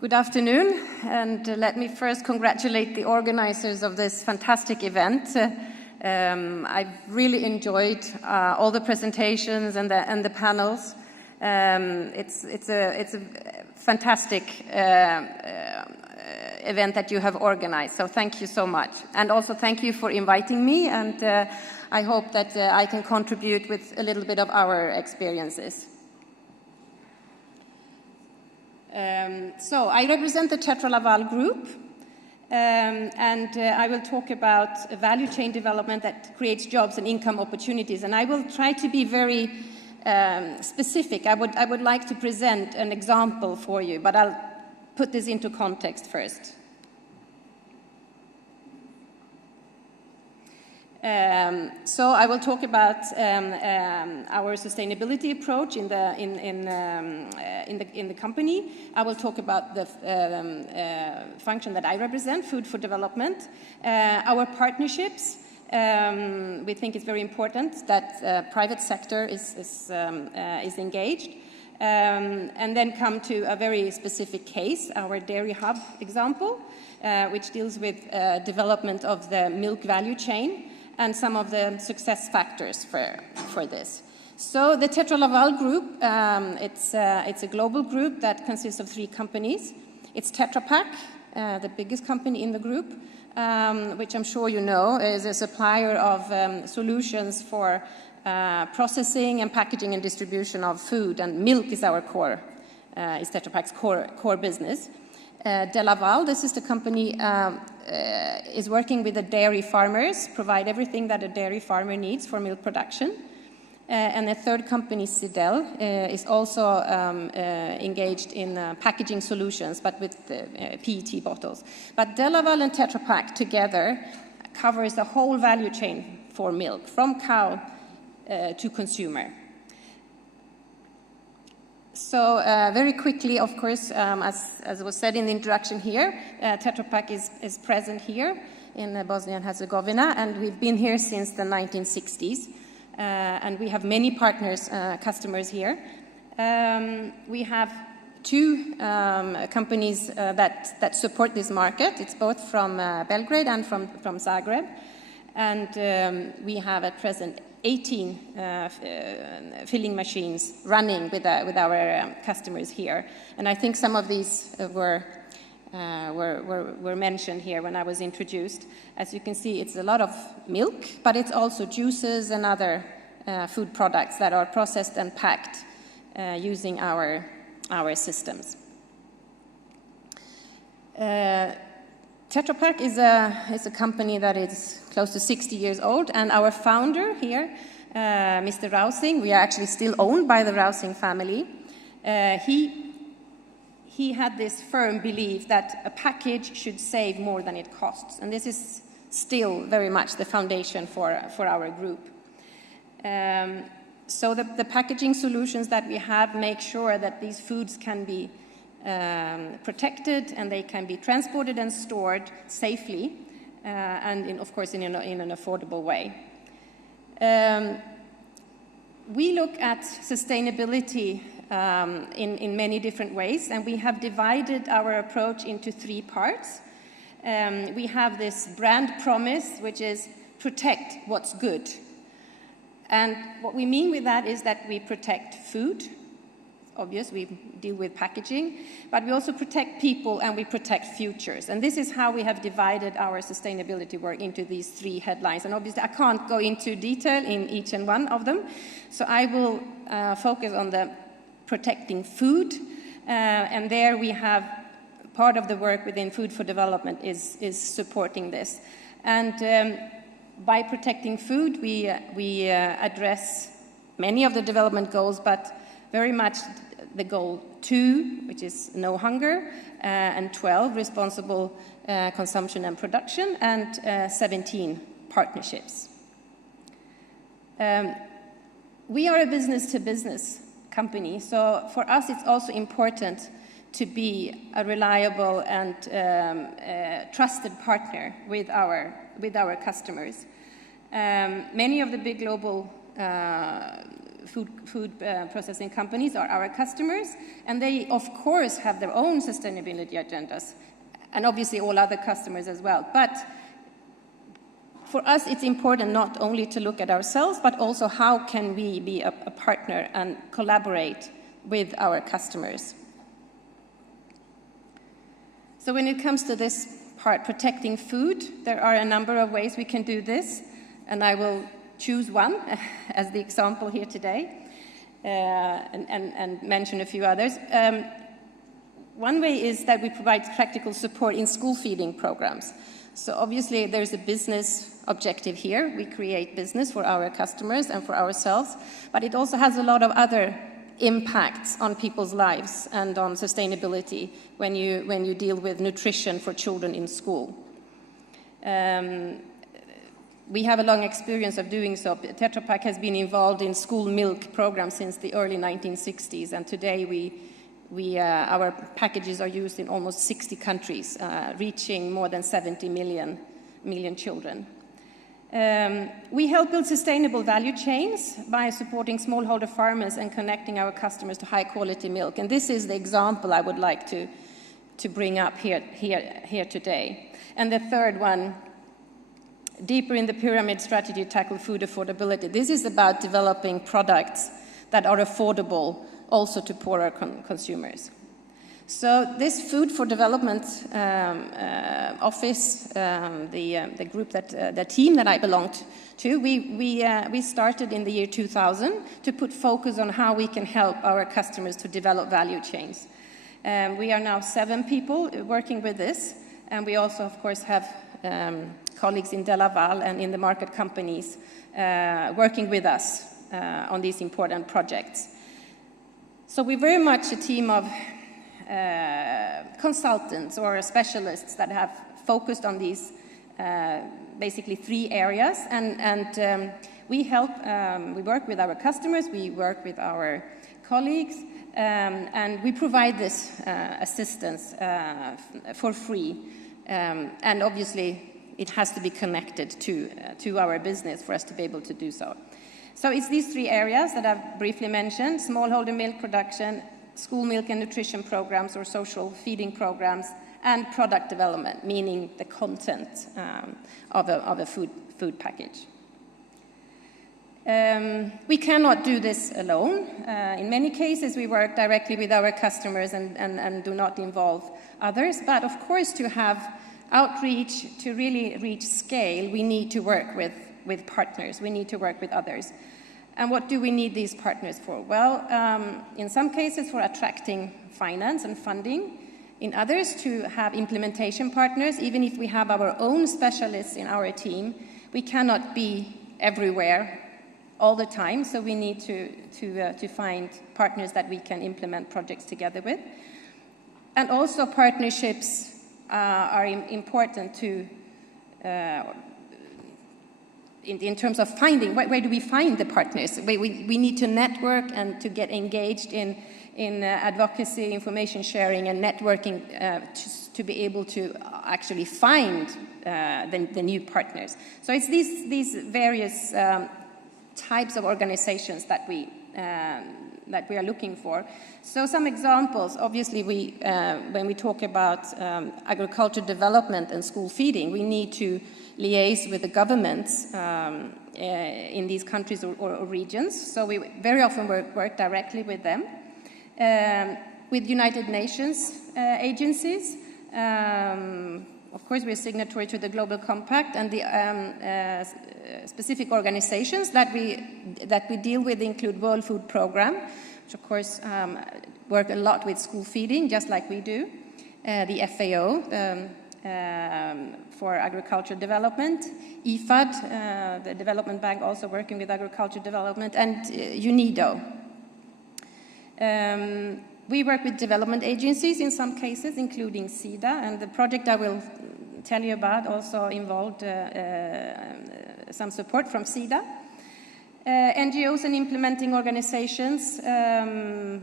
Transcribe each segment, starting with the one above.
Good afternoon, and let me first congratulate the organizers of this fantastic event. I've really enjoyed all the presentations and the panels. It's a fantastic event that you have organized, so thank you so much. And also thank you for inviting me, and I hope that I can contribute with a little bit of our experiences. So I represent the Tetra Laval Group, and I will talk about a value chain development that creates jobs and income opportunities. And I will try to be very specific. I would like to present an example for you, but I'll put this into context first. So I will talk about our sustainability approach in the company. I will talk about the function that I represent, Food for Development, our partnerships. We think it's very important that private sector is engaged, and then come to a very specific case, our dairy hub example, which deals with development of the milk value chain and some of the success factors for this. So the Tetra Laval Group, it's a global group that consists of 3 companies. It's Tetra Pak, the biggest company in the group, which I'm sure you know is a supplier of solutions for processing and packaging and distribution of food, and milk is our core, is Tetra Pak's core business. De Laval, this is the company, is working with the dairy farmers, provide everything that a dairy farmer needs for milk production. And the third company, Sidel, is also engaged in packaging solutions, but with PET bottles. But De Laval and Tetra Pak together covers the whole value chain for milk, from cow to consumer. So very quickly, of course, as was said in the introduction here, Tetra Pak is present here in Bosnia and Herzegovina, and we've been here since the 1960s. And we have many partners, customers here. We have 2 companies that support this market. It's both from Belgrade and from Zagreb. And we have at present 18 filling machines running with our customers here. And I think some of these were mentioned here when I was introduced. As you can see, it's a lot of milk, but it's also juices and other food products that are processed and packed using our systems. Tetra Pak is a company that is close to 60 years old, and our founder here, Mr. Rausing, we are actually still owned by the Rausing family. He had this firm belief that a package should save more than it costs, and this is still very much the foundation for our group. So the packaging solutions that we have make sure that these foods can be protected and they can be transported and stored safely, and of course in an affordable way. We look at sustainability in many different ways, and we have divided our approach into 3 parts. We have this brand promise, which is protect what's good. And what we mean with that is that we protect food. Obvious, we deal with packaging, but we also protect people and we protect futures. And this is how we have divided our sustainability work into these 3 headlines. And obviously I can't go into detail in each and one of them. So I will focus on the protecting food. And there we have part of the work within Food for Development is supporting this. And by protecting food, we address many of the development goals, but very much the goal 2, which is no hunger, and 12, responsible consumption and production, and 17, partnerships. We are a business-to-business company, so for us it's also important to be a reliable and trusted partner with our customers. Many of the big global food processing companies are our customers, and they, of course, have their own sustainability agendas, and obviously all other customers as well. But for us, it's important not only to look at ourselves, but also how can we be a partner and collaborate with our customers. So when it comes to this part, protecting food, there are a number of ways we can do this, and I will choose one as the example here today, and mention a few others. One way is that we provide practical support in school feeding programs. So obviously there's a business objective here. We create business for our customers and for ourselves, but it also has a lot of other impacts on people's lives and on sustainability when you deal with nutrition for children in school. We have a long experience of doing so. Tetra Pak has been involved in school milk programs since the early 1960s, and today our packages are used in almost 60 countries, reaching more than 70 million children. We help build sustainable value chains by supporting smallholder farmers and connecting our customers to high-quality milk. And this is the example I would like to bring up here today. And the third one, deeper in the pyramid strategy to tackle food affordability. This is about developing products that are affordable also to poorer consumers. So this Food for Development office, the group the team that I belonged to, we started in the year 2000 to put focus on how we can help our customers to develop value chains. We are now 7 people working with this, and we also, of course, have colleagues in Laval and in the market companies working with us on these important projects. So we're very much a team of consultants or specialists that have focused on these basically 3 areas, and we help, we work with our customers, we work with our colleagues, and we provide this assistance for free, and obviously it has to be connected to our business for us to be able to do so. So it's these 3 areas that I've briefly mentioned: smallholder milk production, school milk and nutrition programs or social feeding programs, and product development, meaning the content of a food package. We cannot do this alone. In many cases, we work directly with our customers and do not involve others. But of course, to have outreach, to really reach scale, we need to work with partners. We need to work with others. And what do we need these partners for? Well, in some cases for attracting finance and funding. In others, to have implementation partners. Even if we have our own specialists in our team, we cannot be everywhere all the time, so we need to find partners that we can implement projects together with. And also partnerships are important to in terms of finding, where do we find the partners? We need to network and to get engaged in advocacy, information sharing, and networking to be able to actually find the new partners. So it's these various types of organizations that we are looking for. So some examples, obviously, when we talk about agriculture development and school feeding, we need to liaise with the governments in these countries or regions. So we very often work directly with them. With United Nations agencies. Of course, we're signatory to the Global Compact, and the specific organizations that we deal with include World Food Programme, which of course work a lot with school feeding, just like we do. The FAO for agriculture development, IFAD, the Development Bank, also working with agriculture development, and UNIDO. We work with development agencies in some cases, including SIDA, and the project I will tell you about also involved some support from SIDA. NGOs and implementing organizations, and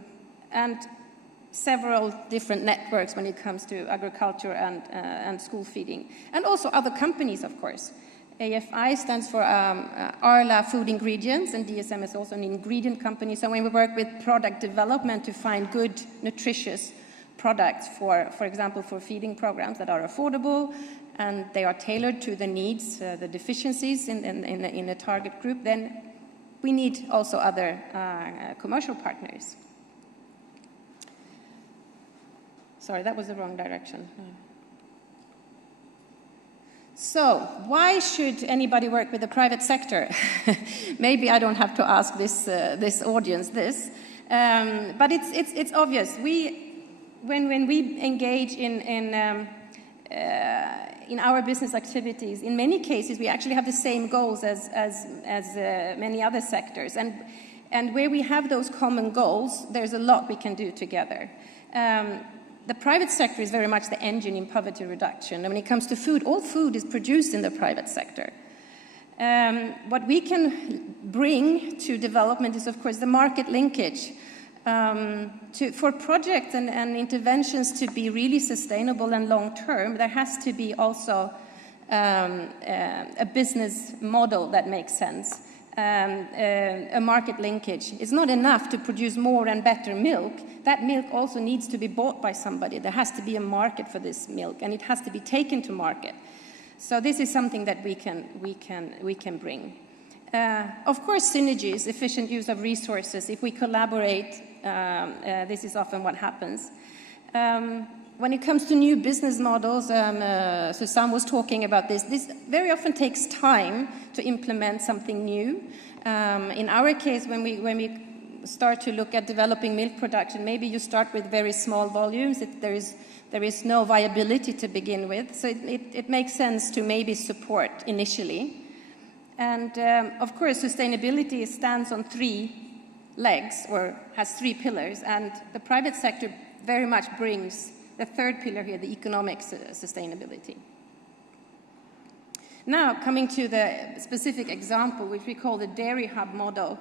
several different networks when it comes to agriculture and school feeding. And also other companies, of course. AFI stands for Arla Food Ingredients, and DSM is also an ingredient company. So when we work with product development to find good, nutritious products for example, for feeding programs that are affordable and they are tailored to the needs, the deficiencies in a target group, then we need also other commercial partners. Sorry, that was the wrong direction. So, why should anybody work with the private sector? Maybe I don't have to ask this audience this, but it's obvious. When we engage in our business activities, in many cases we actually have the same goals as many other sectors, and where we have those common goals, there's a lot we can do together. The private sector is very much the engine in poverty reduction. And when it comes to food, all food is produced in the private sector. What we can bring to development is, of course, the market linkage. For projects and interventions to be really sustainable and long-term, there has to be also a business model that makes sense. A market linkage. It's not enough to produce more and better milk. That milk also needs to be bought by somebody. There has to be a market for this milk, and it has to be taken to market. So this is something that we can bring. Of course, synergies, efficient use of resources. If we collaborate, this is often what happens. When it comes to new business models, Susanne was talking about this. This very often takes time to implement something new. In our case, when we start to look at developing milk production, maybe you start with very small volumes. There is no viability to begin with, so it makes sense to maybe support initially. And of course, sustainability stands on 3 legs, or has 3 pillars, and the private sector very much brings the 3rd pillar here, the economic sustainability. Now, coming to the specific example, which we call the dairy hub model.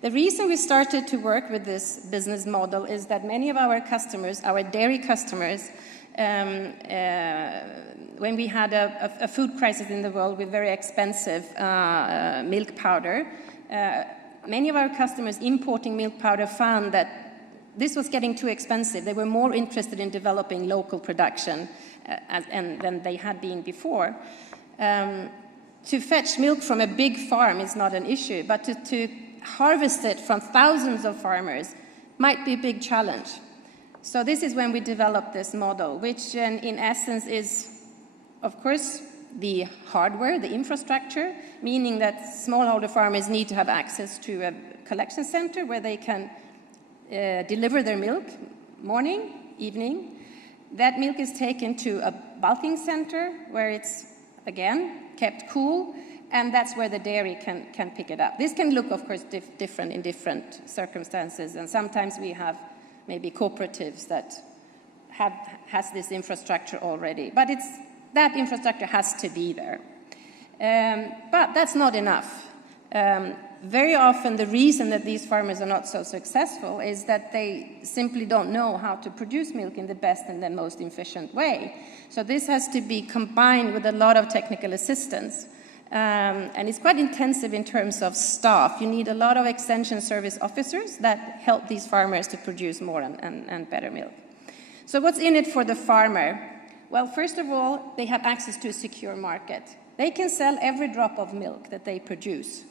The reason we started to work with this business model is that many of our customers, our dairy customers, when we had a food crisis in the world with very expensive milk powder, many of our customers importing milk powder found that this was getting too expensive. They were more interested in developing local production than they had been before. To fetch milk from a big farm is not an issue, but to harvest it from thousands of farmers might be a big challenge. So this is when we developed this model, which in essence is, of course, the hardware, the infrastructure, meaning that smallholder farmers need to have access to a collection center where they can deliver their milk morning, evening. That milk is taken to a bulking center where it's, again, kept cool, and that's where the dairy can pick it up. This can look, of course, different in different circumstances, and sometimes we have maybe cooperatives that has this infrastructure already. But that infrastructure has to be there. But that's not enough. Very often the reason that these farmers are not so successful is that they simply don't know how to produce milk in the best and the most efficient way. So this has to be combined with a lot of technical assistance. And it's quite intensive in terms of staff. You need a lot of extension service officers that help these farmers to produce more and better milk. So what's in it for the farmer? Well, first of all, they have access to a secure market. They can sell every drop of milk that they produce.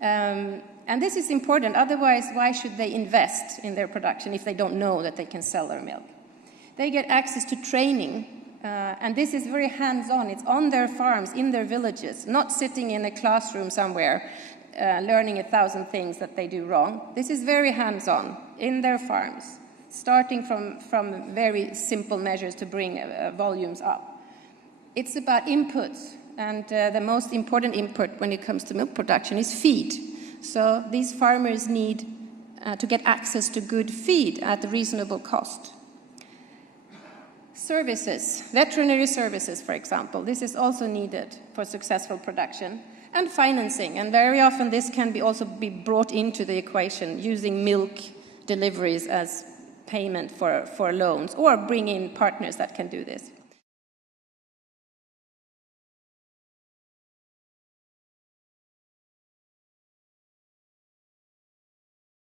And this is important, otherwise why should they invest in their production if they don't know that they can sell their milk? They get access to training, and this is very hands-on. It's on their farms, in their villages, not sitting in a classroom somewhere learning 1,000 things that they do wrong. This is very hands-on, in their farms, starting from very simple measures to bring volumes up. It's about inputs. And the most important input when it comes to milk production is feed. So these farmers need to get access to good feed at a reasonable cost. Services, veterinary services, for example, this is also needed for successful production. And financing, and very often this can also be brought into the equation, using milk deliveries as payment for loans, or bring in partners that can do this.